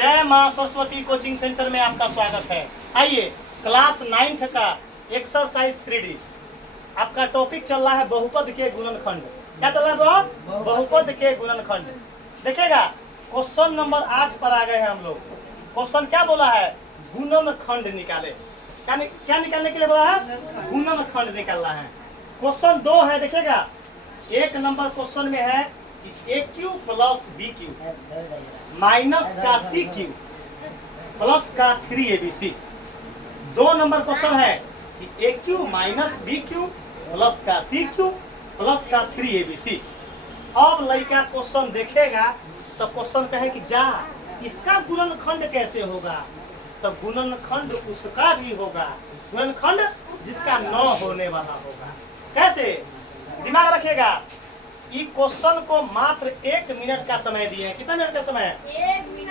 जय माँ Saraswati coaching centre में आपका स्वागत है। आइए क्लास 9th का एक्सरसाइज 3D आपका टॉपिक चल रहा है बहुपद के गुणनखंड। क्या चल रहा है? बहुपद के गुणनखंड। देखिएगा क्वेश्चन नंबर 8 पर आ गए हैं हम लोग। क्वेश्चन क्या बोला है? गुणनखंड निकाले। क्या निकालने के लिए बोला है? गुणनखंड निकालना है। क्वेश्चन 2 है, देखिएगा 1 नंबर क्वेश्चन में है कि A cube plus B cube minus का सी क्यू प्लस का 3abc। 2 नंबर क्वेश्चन है कि A cube minus B cube plus का सी क्यू प्लस का 3abc। अब लड़का क्वेश्चन देखेगा तो क्वेश्चन कहे कि जा इसका गुणनखंड कैसे होगा, तो गुणनखंड उसका भी होगा, गुणनखंड जिसका 9 होने वाला होगा। कैसे? दिमाग रखिएगा, इस क्वेश्चन को मात्र 1 मिनट का समय दिए हैं। कितना मिनट का समय?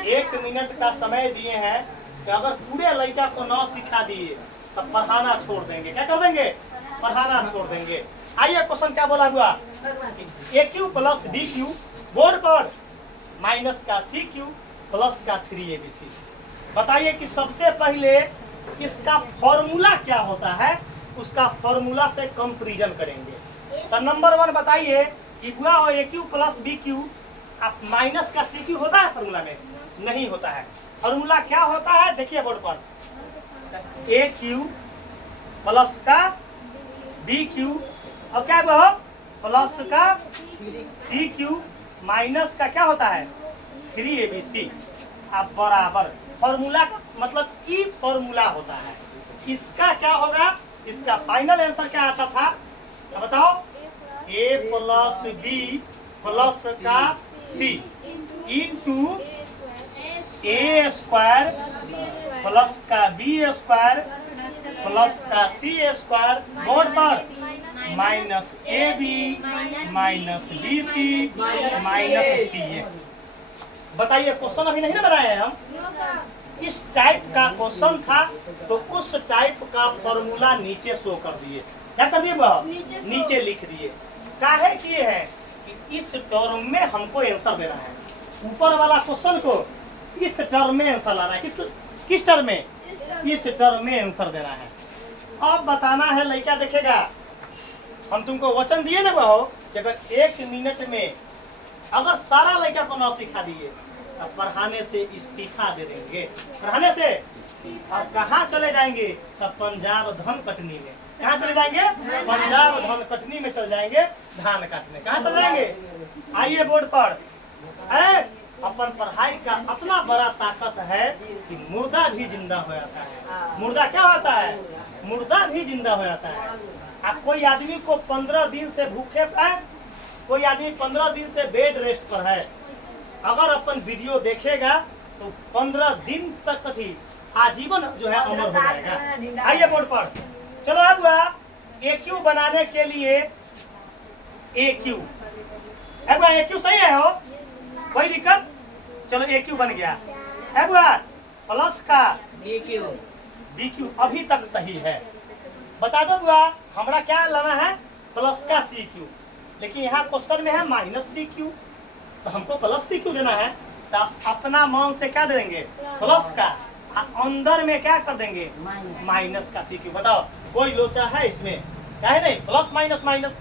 1 मिनट का समय दिए हैं। कि अगर पूरे लड़का को 9 सिखा दिए तो पढ़ाना छोड़ देंगे। क्या कर देंगे? पढ़ाना छोड़ देंगे। आइए क्वेश्चन क्या बोला हुआ? A cube plus B cube board पर माइनस का सी क्यू प्लस का 3abc। बताइए कि सबसे पहले इसका फॉर्मूला क्या होता है, उसका फॉर्मूला से कंपैरिजन करेंगे। तो नंबर 1 बताइए कि बुआ और ए क्यू प्लस बी क्यू आप माइनस का सी क्यू होता है फॉर्मूला में? नहीं होता है। फॉर्मूला क्या होता है? देखिए बोर्ड पर, ए क्यू प्लस का बी क्यू और क्या वो प्लस का सी क्यू माइनस का क्या होता है 3abc। अब बराबर फॉर्मूला का मतलब ई फॉर्मूला होता है। इसका क्या होगा? इसका फाइनल आंसर क्या आता था बताओ? ए प्लस बी प्लस का C into A square plus का बी स्क्वायर प्लस का सी स्क्वायर बोर्ड पर minus A B minus B C minus C A. बताइए क्वेश्चन अभी नहीं ना बनाए हैं हम। इस टाइप का क्वेश्चन था तो उस टाइप का फॉर्मूला नीचे शो कर दिए। क्या कर दिए? नीचे लिख दिए। काहे किए हैं कि इस टर्म में हमको आंसर देना है। ऊपर वाला क्वेश्चन को इस टर्म में आंसर लाना है। किस टर्म में? इस टर्म में आंसर देना है। अब बताना है लड़का देखेगा, हम तुमको वचन दिए ना बहो कि अगर 1 मिनट में अगर सारा लड़का को ना सिखा दिए तब पढ़ाने से इस्तीफा दे देंगे। पढ़ाने से अब कहाँ चले जाएंगे? तब पंजाब धन कटनी में। कहाँ चले जाएंगे? पंजाब धन कटनी में चल जाएंगे धान काटने। कहाँ चले जाएंगे? आइए बोर्ड पर, अपन पढ़ाई का अपना बड़ा ताकत है कि मुर्दा भी जिंदा हो जाता है। मुर्दा क्या होता है? मुर्दा भी जिंदा हो जाता है। अब कोई आदमी को 15 दिन से भूखे है, कोई आदमी 15 दिन से बेड रेस्ट पर है, अगर अपन वीडियो देखेगा तो 15 दिन तक ही आजीवन जो है अमर हो जाएगा। आइए बोर्ड पर, चलो अब ए क्यू बनाने के लिए ए क्यू सही है हो, कोई दिक्कत? चलो ए क्यू बन गया। अब प्लस का बी क्यू अभी तक सही है। बता दो बुआ हमरा क्या लाना है? प्लस का सी क्यू, लेकिन यहाँ क्वेश्चन में है माइनस सी क्यू, तो हमको प्लस सी क्यू देना है। तो अपना मान से क्या देंगे? प्लस का, अंदर में क्या कर देंगे? माइनस का सी क्यू। बताओ कोई लोचा है इसमें? क्या है? नहीं। Plus minus minus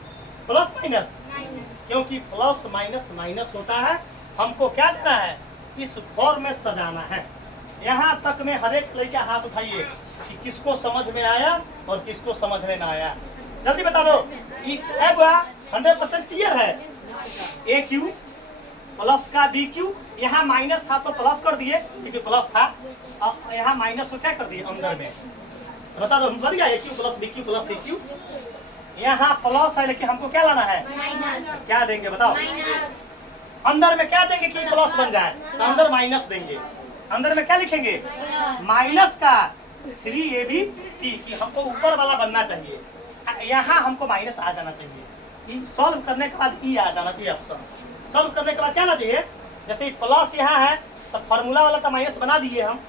plus minus, क्योंकि प्लस माइनस माइनस होता है। हमको क्या देना है? इस फॉर्म में सजाना है। यहाँ तक में हर एक लड़का हाथ उठाइए कि किसको समझ में आया और किसको समझ में ना आया। जल्दी बता दो। 100% क्लियर है? ए क्यू प्लस का बी क्यू, यहाँ माइनस था तो प्लस कर दिए क्योंकि प्लस था, अब यहाँ माइनस को क्या कर दिए अंदर में। बता दो बन गया A cube plus B cube plus C cube. यहाँ प्लस है लेकिन हमको क्या लाना है? क्या देंगे बताओ? अंदर में क्या देंगे कि प्लस बन जाए? तो अंदर माइनस देंगे। अंदर में क्या लिखेंगे? माइनस का 3abc की हमको ऊपर वाला बनना चाहिए। यहाँ हमको माइनस आ जाना चाहिए। सॉल्व करने के बाद ई आ जाना चाहिए ऑप्शन। सॉल्व करने के बाद क्या आना चाहिए? जैसे प्लस यहाँ है तो फॉर्मूला वाला तो माइनस बना दिए हम।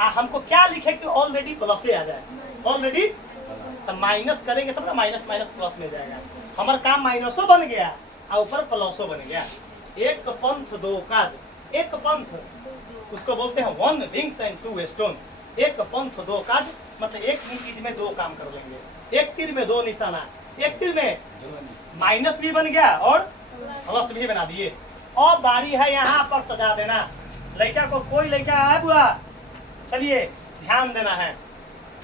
हमको क्या लिखे कि ऑलरेडी प्लस से आ जाए। ऑलरेडी तो माइनस करेंगे तब ना माइनस माइनस प्लस में जाएगा। हमारा काम माइनसो बन गया और ऊपर प्लसो बन गया। एक पंथ दो काज, एक पंथ उसको बोलते हैं one wings and two stone. एक पंथ दो काज, मतलब एक ही चीज में दो काम कर लेंगे। एक तीर में दो निशाना, एक तीर में माइनस भी बन गया और प्लस भी बना दिए। और बारी है यहाँ पर सजा देना। लड़का को कोई लड़का है बुआ, चलिए ध्यान देना है।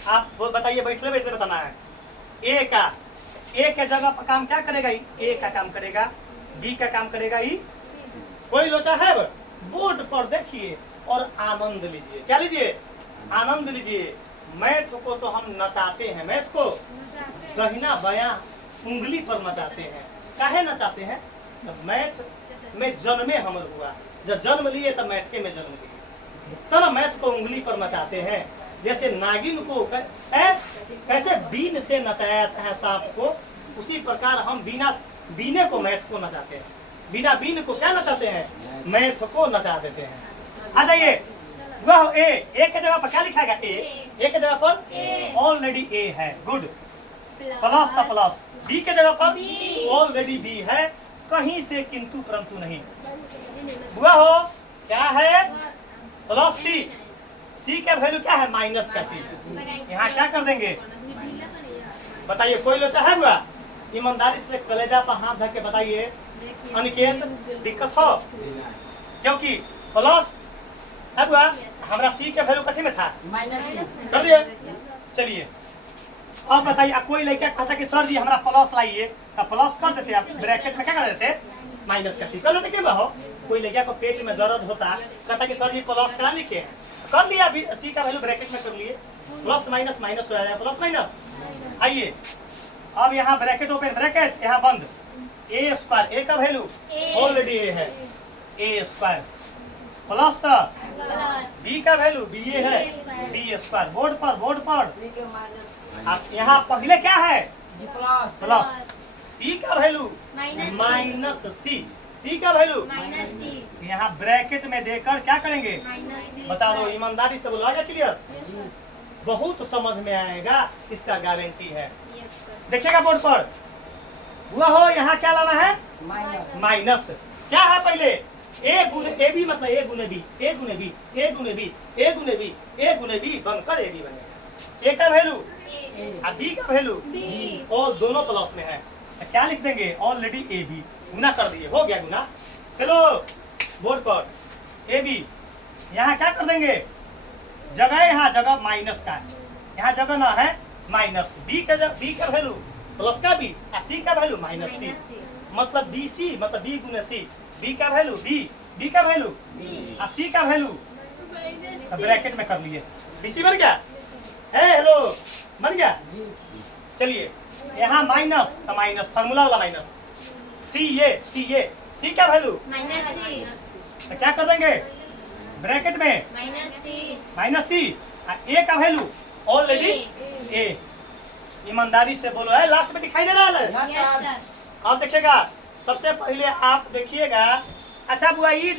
आप वो बताइए, बैठले बैठले बताना है। ए के जगह पर काम क्या करेगा? ए का काम करेगा, बी का काम करेगा ई। कोई लोचा है? बोर्ड पर देखिए और आनंद लीजिए। क्या लीजिए? आनंद लीजिए। मैथ को तो हम नचाते हैं, मैथ को दहिना बायां उंगली पर नचाते हैं। काहे नचाते हैं? मैथ में जन्मे हमर हुआ, जब जन्म लिए तब मैथ के में जन्म लिए, तब मैथ को उंगली पर नचाते हैं। जैसे नागिन को कैसे बीन से नचाया जाता है सांप को, उसी प्रकार हम बिना बीने को मैथ को नचाते हैं। बिना बीन को क्या नचाते हैं? मैथ को नचा देते हैं। आ जाइए, वह ए के जगह पर क्या लिखा गया? ए के जगह पर ऑलरेडी ए है, गुड। प्लस का प्लस, बी के जगह पर ऑलरेडी बी है, कहीं से किंतु परंतु नहीं। हुआ हो क्या है? प्लस सी। सी का वैल्यू क्या है? माइनस का सी। यहाँ क्या कर देंगे बताइए? कोई लोचा है हुआ? ईमानदारी से कलेजा पर हाथ धर के बताइए। अनिकेत दिक्कत हो? क्योंकि प्लस है हुआ, हमारा सी का वैल्यू कथी में था? माइनस कर दिए। चलिए अब बताइए, कोई लड़का कहता कि सर जी हमारा प्लस लाइए, तो प्लस कर देते, आप ब्रैकेट में क्या कर देते? माइनस का सी कर देते। क्यों हो? कोई लड़का को पेट में दर्द होता, कहता कि सर जी प्लस करा लिखे हैं, कर लिया, सी का वैल्यू ब्रैकेट में कर लिए, प्लस माइनस माइनस हो जाएगा, प्लस माइनस। आइए अब यहाँ ब्रैकेट ओपन, ब्रैकेट यहाँ बंद। ए स्क्वायर, ए का वैल्यू ऑलरेडी ए है, ए स्क्वायर प्लस का बी का वैल्यू बी ए है, बी स्क्वायर। बोर्ड पर आप यहाँ पहले क्या है? प्लस। सी का वैल्यू माइनस सी, सी का वैल्यू यहाँ ब्रैकेट में देकर क्या करेंगे? बता दो, ईमानदारी से बोलो, आगे क्लियर? बहुत समझ में आएगा, इसका गारंटी है। देखिएगा बोर्ड पर, हुआ हो यहाँ क्या लाना है? माइनस। क्या है पहले? ए गुने ए बी, मतलब ए गुने बी, ए गुने बी, ए गुने बी, ए गुने बी, ए गुने बी बनकर ए बी बनेगा। ए का वैल्यू और बी का वैल्यू और दोनों प्लस में है, तो क्या लिख देंगे? Already A B. गुना कर दिए, हो गया गुना। चलो बोर्ड पर ए बी, यहाँ क्या कर देंगे? जगह यहाँ जगह माइनस का है, यहाँ जगह ना है माइनस। बी का वैल्यू प्लस का बी और सी का वैल्यू माइनस सी, मतलब बी सी, मतलब बी गुने सी। बी का वैल्यू बी का वैल्यू और सी का वैल्यू ब्रैकेट में कर लिए। बीसी बन गया है? हेलो बन गया? चलिए यहाँ माइनस, तो माइनस फार्मूला वाला माइनस। सी का वैल्यू तो क्या कर देंगे? ब्रैकेट में माइनस सी। ए का वैल्यू ऑलरेडी ए। ईमानदारी से बोलो है, लास्ट में दिखाई दे रहा है? अब देखिएगा, सबसे पहले आप देखिएगा। अच्छा बुआ, ये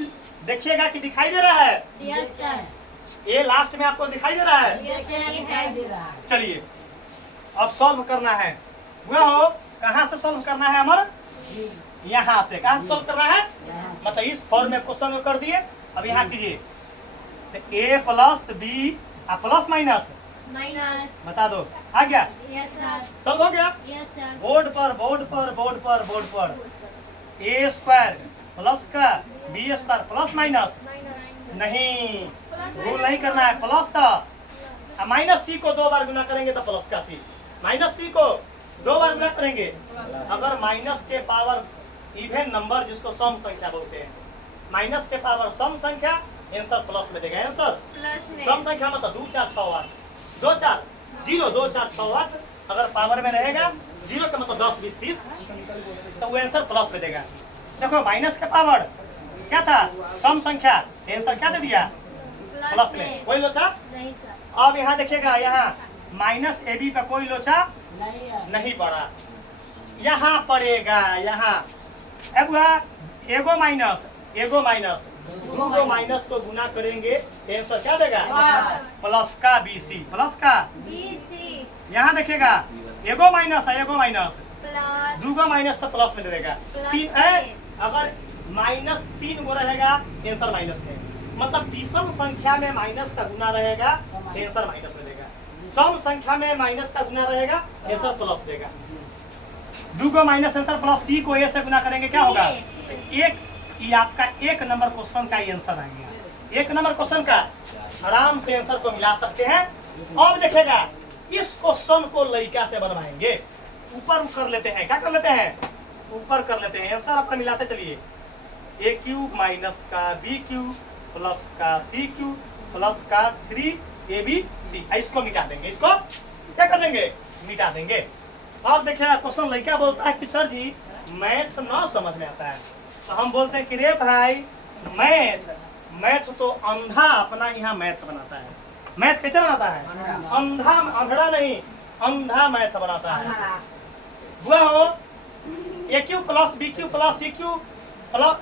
देखिएगा कि दिखाई दे रहा है? ये लास्ट में आपको दिखाई दे रहा है? चलिए अब सॉल्व करना है। बुआ हो, कहाँ से सॉल्व करना है? हमारा यहाँ से। कहाँ से सॉल्व करना है? मतलब इस फॉर्म में क्वेश्चन को कर दिए। अब यहाँ कीजिए, तो ए प्लस बी प्लस माइनस बता दो, आ गया? सॉल्व हो गया? बोर्ड पर ए स्क्वायर प्लस का बी स्क्वायर प्लस माइनस नहीं, रूल नहीं करना है। प्लस का माइनस सी को 2 बार गुना करेंगे तो प्लस का सी, माइनस सी को 2 बार गुना करेंगे। अगर माइनस के पावर इवन नंबर, जिसको सम संख्या बोलते हैं, माइनस के पावर सम संख्या, आंसर प्लस में देगा। आंसर सम संख्या मतलब 2 4 6 8, 2 4 0 2 4 6 8। अगर पावर में रहेगा 0 का मतलब 10 20 30, तो वो आंसर प्लस में देगा। देखो माइनस का पावर क्या था? सम संख्या, आंसर क्या दे दिया? प्लस में। कोई लोचा नहीं सर। अब यहाँ देखिएगा, यहाँ माइनस ए बी का कोई लोचा नहीं पड़ा, यहाँ पड़ेगा। यहाँ अब एगो माइनस दो माइनस को गुना करेंगे, आंसर क्या देगा? प्लस का बी सी, प्लस का बी सी। यहाँ देखिएगा, एगो माइनस है, एगो माइनस, दूगो माइनस तो प्लस में देगा। 3 है, अगर माइनस 3 गो रहेगा आंसर माइनस में, मतलब विषम संख्या में माइनस का गुना रहेगा, आंसर माइनस में देगा। सम संख्या में माइनस का गुना रहेगा, आंसर प्लस देगा। दो को माइनस आंसर प्लस सी को ए से गुना करेंगे क्या होगा? एक, ये आपका 1 नंबर क्वेश्चन का आंसर आएगा। 1 नंबर क्वेश्चन का आराम से आंसर को मिला सकते हैं। अब देखेगा इस क्वेश्चन को लड़का से बनवाएंगे, ऊपर कर लेते हैं। क्या कर लेते हैं? ऊपर कर लेते हैं। आंसर अपना मिलाते चलिए। ए क्यूब माइनस का बी क्यूब प्लस का सी क्यूब प्लस का 3abc, इसको मिटा देंगे। इसको क्या कर देंगे? मिटा देंगे। अब देखिए क्वेश्चन लड़का बोलता है कि सर जी मैथ ना समझ में आता है, तो हम बोलते हैं कि रे भाई मैथ तो अंधा अपना यहाँ मैथ बनाता है। मैथ कैसे बनाता है? अंधा, अंधड़ा नहीं, अंधा मैथ बनाता है। हुआ हो A cube plus B cube plus C cube plus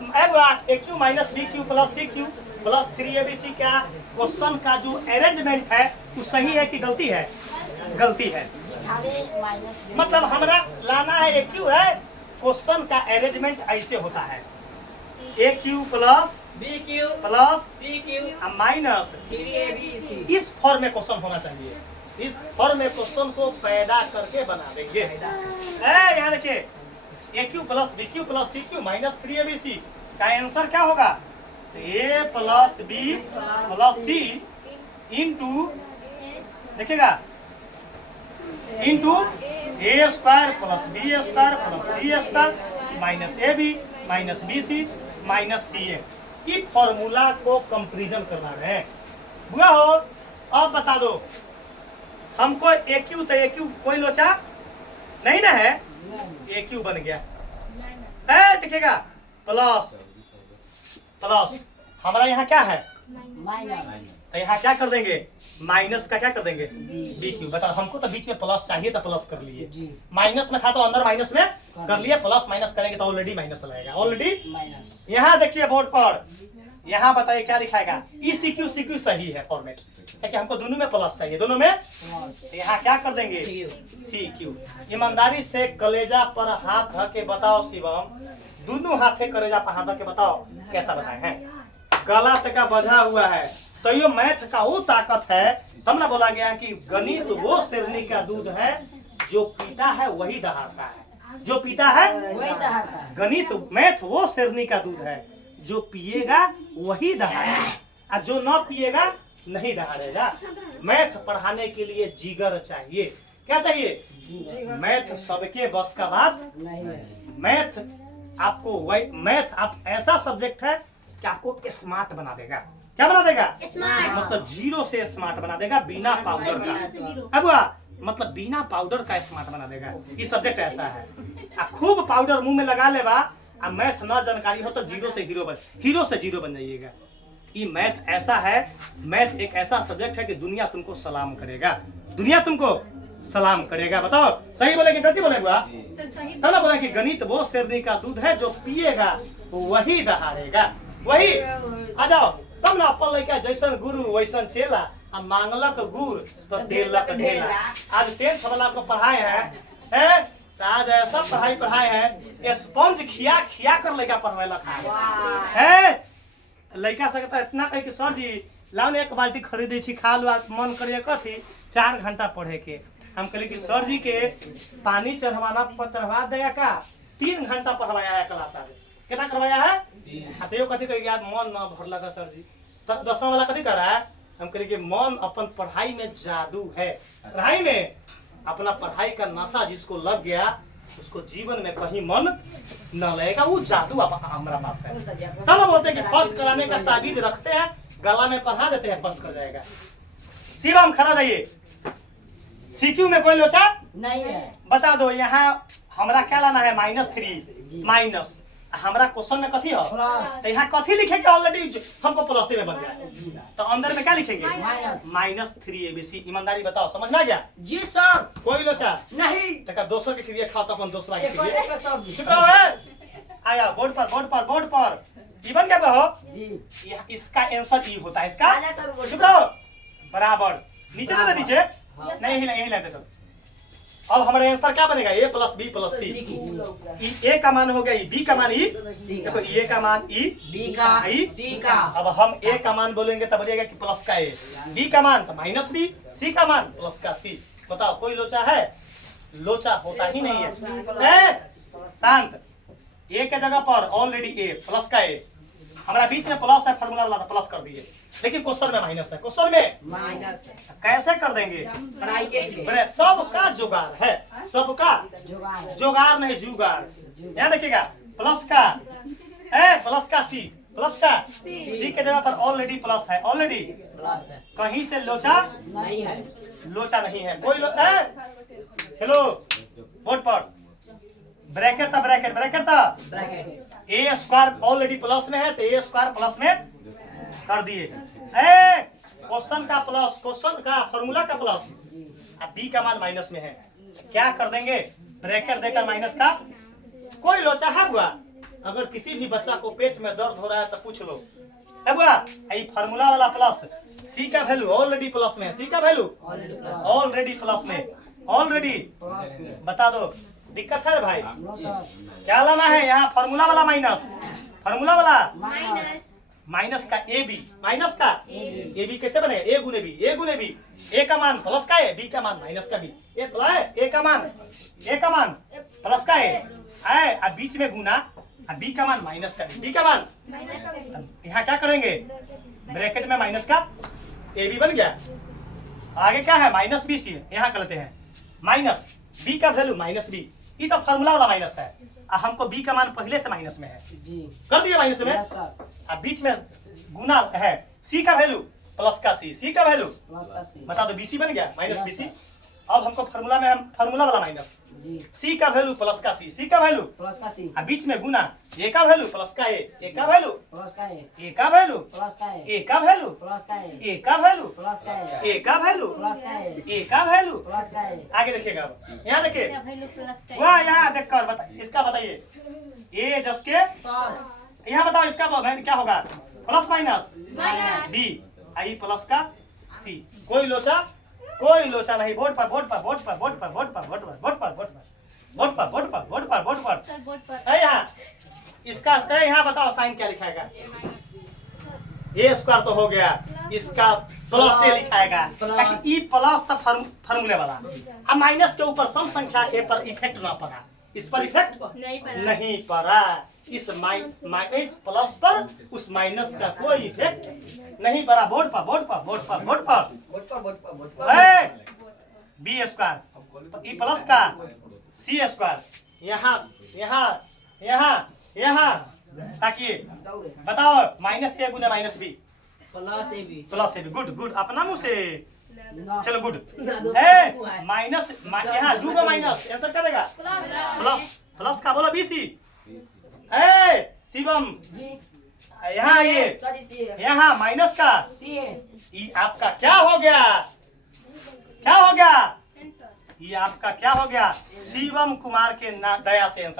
A cube minus B cube plus C cube plus 3abc का क्वेश्चन का जो अरेंजमेंट है वो सही है कि गलती है? गलती है। मतलब हमारा लाना है ए क्यू है, क्वेश्चन का अरेंजमेंट ऐसे होता है A cube plus B cube plus C cube minus 3abc। इस फॉर्म में क्वेश्चन होना चाहिए। इस फॉर्म में क्वेश्चन को पैदा करके बना देंगे। यहाँ देखिए A cube plus B cube plus C cube minus 3abc का आंसर क्या होगा? A plus B plus C into देखिएगा into A square plus B square plus C square minus A B minus B C minus C A. इस formula को comparison करना है। हुआ हो? अब बता दो हमको ए क्यू, तो ए क्यू कोई लोचा नहीं ना है, ए क्यू बन गया। देखिएगा प्लस प्लस हमारा यहाँ क्या है? माइनस। तो यहाँ क्या कर देंगे? माइनस का क्या कर देंगे? B Q. बता हमको तो बीच में प्लस चाहिए तो प्लस कर लिए, माइनस में था तो अंदर माइनस में कर लिए, प्लस माइनस करेंगे तो ऑलरेडी माइनस लगेगा, ऑलरेडी माइनस। यहाँ देखिए बोर्ड पर, यहाँ बताइए क्या दिखाएगा? ई सी क्यू सही है फॉर्मेट, क्योंकि हमको दोनों में प्लस चाहिए, दोनों में। यहाँ क्या कर देंगे? C Q. ईमानदारी से कलेजा पर हाथ रख के बताओ शिवम, दोनों हाथे कलेजा पर हाथ रख के बताओ कैसा बताए हैं? गला तक का बजा हुआ है, तो ये मैथ का वो ताकत है। तब ना बोला गया कि गणित वो शेरनी का दूध है, जो पीता है वही दहाड़ता है, जो पीता है वही दहाड़ता है। गणित मैथ वो शेरनी का दूध है, जो पिएगा वही दहाड़ेगा, और जो न पिएगा नहीं दहाड़ेगा। मैथ पढ़ाने के लिए जिगर चाहिए। क्या चाहिए? मैथ सबके बस का बात नहीं है। मैथ आपको मैथ आप ऐसा सब्जेक्ट है कि आपको स्मार्ट बना देगा। क्या बना देगा? स्मार्ट। मतलब जीरो से स्मार्ट बना देगा, बिना पाउडर का। अब मतलब बिना पाउडर का स्मार्ट बना देगा। ये सब्जेक्ट ऐसा है। खूब पाउडर मुंह में लगा लेगा, अब मैथ न जानकारी हो तो जीरो से जीरो बन जाइएगा। ये मैथ ऐसा है, मैथ एक ऐसा सब्जेक्ट है कि दुनिया तुमको सलाम करेगा, दुनिया तुमको सलाम करेगा। बताओ सही बोले कि गलती बोलेगा? तब ना बोला कि गणित वो शेरनी का दूध है, जो पिएगा वही दहाड़ेगा, वही। आ जाओ तब ना अपन लड़का जैसन गुरु वैसन चेला, अब मांगलक गुड़ तो देलक ढेला। आज 10th वाला को पढ़ाए हैं, तो आज ऐसा पढ़ाए हैं, स्पंज खिया खिया कर लड़का पढ़वेलक है। लड़का सकता इतना कहे कि सर जी लाओ ने एक बाल्टी खरीदे छी, खा लो, मन करिए कथी 4 घंटा पढ़े के। हम कहले कि सर जी के पानी चढ़वा देगा का? 3 घंटा पढ़वाया है क्लास आज। कितना करवाया है? तो कथी कहेगा मन न भर लगा सर जी। तो 10वां वाला कथी कर रहा है? हम कहे कि मन अपन पढ़ाई में जादू है, पढ़ाई में अपना पढ़ाई का नशा जिसको लग गया उसको जीवन में कहीं मन न लगेगा, वो जादू हमारा पास है। चलो बोलते हैं कि फर्स्ट कराने का ताबीज रखते हैं, गला में पढ़ा देते हैं, फर्स्ट कर जाएगा। शिवम खड़ा जाइए। सीक्यू में कोई लोचा नहीं है? बता दो यहाँ हमारा क्या लाना है? -3 माइनस हमारा क्वेश्चन में कथी है? तो यहाँ कथी लिखेंगे? ऑलरेडी हमको प्लस में बन गया, तो अंदर में क्या लिखेंगे? -3abc। ईमानदारी बताओ, समझ में आ गया? जी सर। कोई लोचा नहीं? तक दोस्तों की क्रिया खाओ तो अपन दूसरा की क्रिया। आया बोर्ड पर ये बन गया हो जी। इसका आंसर ये होता है, इसका चुप रहो बराबर। नीचे दे, नीचे नहीं, यही लाते तो अब हमारा आंसर क्या बनेगा ए प्लस बी प्लस सी। ए का मान हो गया ई, बी का मान ई, देखो ए का मान ई, बी का ई, सी का। अब हम ए का मान बोलेंगे तब बोलेगा कि प्लस का ए, बी का मान तो माइनस बी, सी का मान प्लस का सी। बताओ कोई लोचा है? लोचा होता ही नहीं है। शांत। ए के जगह पर ऑलरेडी ए प्लस का ए, हमारा बीच में प्लस है, फार्मूला वाला प्लस कर दिए, लेकिन क्वेश्चन में माइनस है। क्वेश्चन में माइनस कैसे कर देंगे? ब्रैकेट में बोले सबका जुगाड़ है, सबका जुगाड़ जुगाड़ नहीं जुगाड़। यहाँ देखिएगा प्लस का ए प्लस का सी, प्लस का सी के जगह पर ऑलरेडी प्लस है, ऑलरेडी प्लस है कहीं से लोचा नहीं है। लोचा नहीं है कोई हेलो बोर्ड पर ब्रैकेट था, ब्रैकेट ब्रैकेट था, ब्रैकेट ए स्क्वायर ऑलरेडी प्लस में है तो ए स्क्वायर प्लस में कर दिए। ए क्वेश्चन का प्लस, क्वेश्चन का फॉर्मूला का प्लस, अब बी का मान माइनस में है, क्या कर देंगे? ब्रैकेट देकर माइनस का। कोई लोचा है बुआ? अगर किसी भी बच्चा को पेट में दर्द हो रहा है तो पूछ लो है बुआ, ये फार्मूला वाला प्लस, सी का वैल्यू ऑलरेडी प्लस में है, सी का वैल्यू ऑलरेडी प्लस में, ऑलरेडी बता दो। दिक्कत है भाई? नो सर क्या लाना है यहाँ? फार्मूला वाला माइनस, फार्मूला वाला माइनस माइनस का ए बी, माइनस का ए ए बी कैसे बने? ए गुने बी, ए गुने बी, ए का मान प्लस का ए, बी का मान माइनस का बी, ए प्लस ए का मान, ए का मान प्लस का ए, अब बीच में गुना, अब बी का मान माइनस का बी, बी का मान, यहाँ क्या करेंगे? ब्रैकेट में माइनस का ए बी बन गया, आगे क्या है? माइनस बी सी, यहाँ करते हैं माइनस बी का वैल्यू माइनस बी, ये तो फार्मूला वाला माइनस है, हमको बी का मान पहले से माइनस में है, जी कर दिया माइनस में। यस सर अब बीच में गुना है, सी का वैल्यू प्लस का सी, सी का वैल्यू प्लस का सी बता दो, बीसी बन गया माइनस Yes, बीसी। sir. अब हमको फार्मूला में हम फार्मूला वाला माइनस, जी सी का वैल्यू प्लस का सी, सी का वैल्यू, प्लस का सी अब बीच में गुना, ए का वैल्यू प्लस का ए का वैल्यू, प्लस का ए ए का वैल्यू, प्लस का ए ए का वैल्यू, प्लस का ए ए का वैल्यू, प्लस का ए ए का वैल्यू, प्लस का ए ए का वैल्यू। प्लस का ए आगे देखिएगा, अब यहाँ देखिए वाह, यहाँ देख कर बता, इसका बताइए ए जस के, प्लस यहाँ बताओ इसका क्या होगा? प्लस माइनस माइनस बी, आई प्लस का सी। कोई लोचा? कोई लोचा नहीं। बोर्ड पर बोर्ड पर बोर्ड पर बोर्ड पर बोर्ड पर बोर्ड पर बोर्ड पर बोर्ड पर बोर्ड पर बोर्ड पर बोर्ड पर बोर्ड पर सर बोर्ड पर है यहाँ इसका यहाँ बताओ साइन क्या लिखाएगा? ए स्क्वायर तो हो गया, इसका प्लस से लिखाएगा ताकि ई प्लस तो फार्मूले वाला, अब माइनस के ऊपर सम संख्या ए पर इफेक्ट ना पड़ा, इस पर इफेक्ट नहीं पड़ा नहीं पड़ा, इस माइनस प्लस पर उस माइनस का कोई इफेक्ट नहीं पड़ा। बोर्ड पर बोर्ड पर बोर्ड पर बोर्ड पर बी स्क्वायर ई प्लस का सी स्क्वायर, यहाँ यहाँ यहाँ यहाँ, ताकि बताओ माइनस ए गुना minus B plus A B plus A B. Good good, अपना मुंह से ना चलो गुड। ए माइनस यहाँ दो का माइनस आंसर करेगा प्लस, प्लस का बोलो बी सी। ए शिवम जी यहाँ ये सॉरी सी यहाँ माइनस का सी ये आपका क्या हो गया? क्या हो गया? ये आपका क्या हो गया? शिवम कुमार के दया से आंसर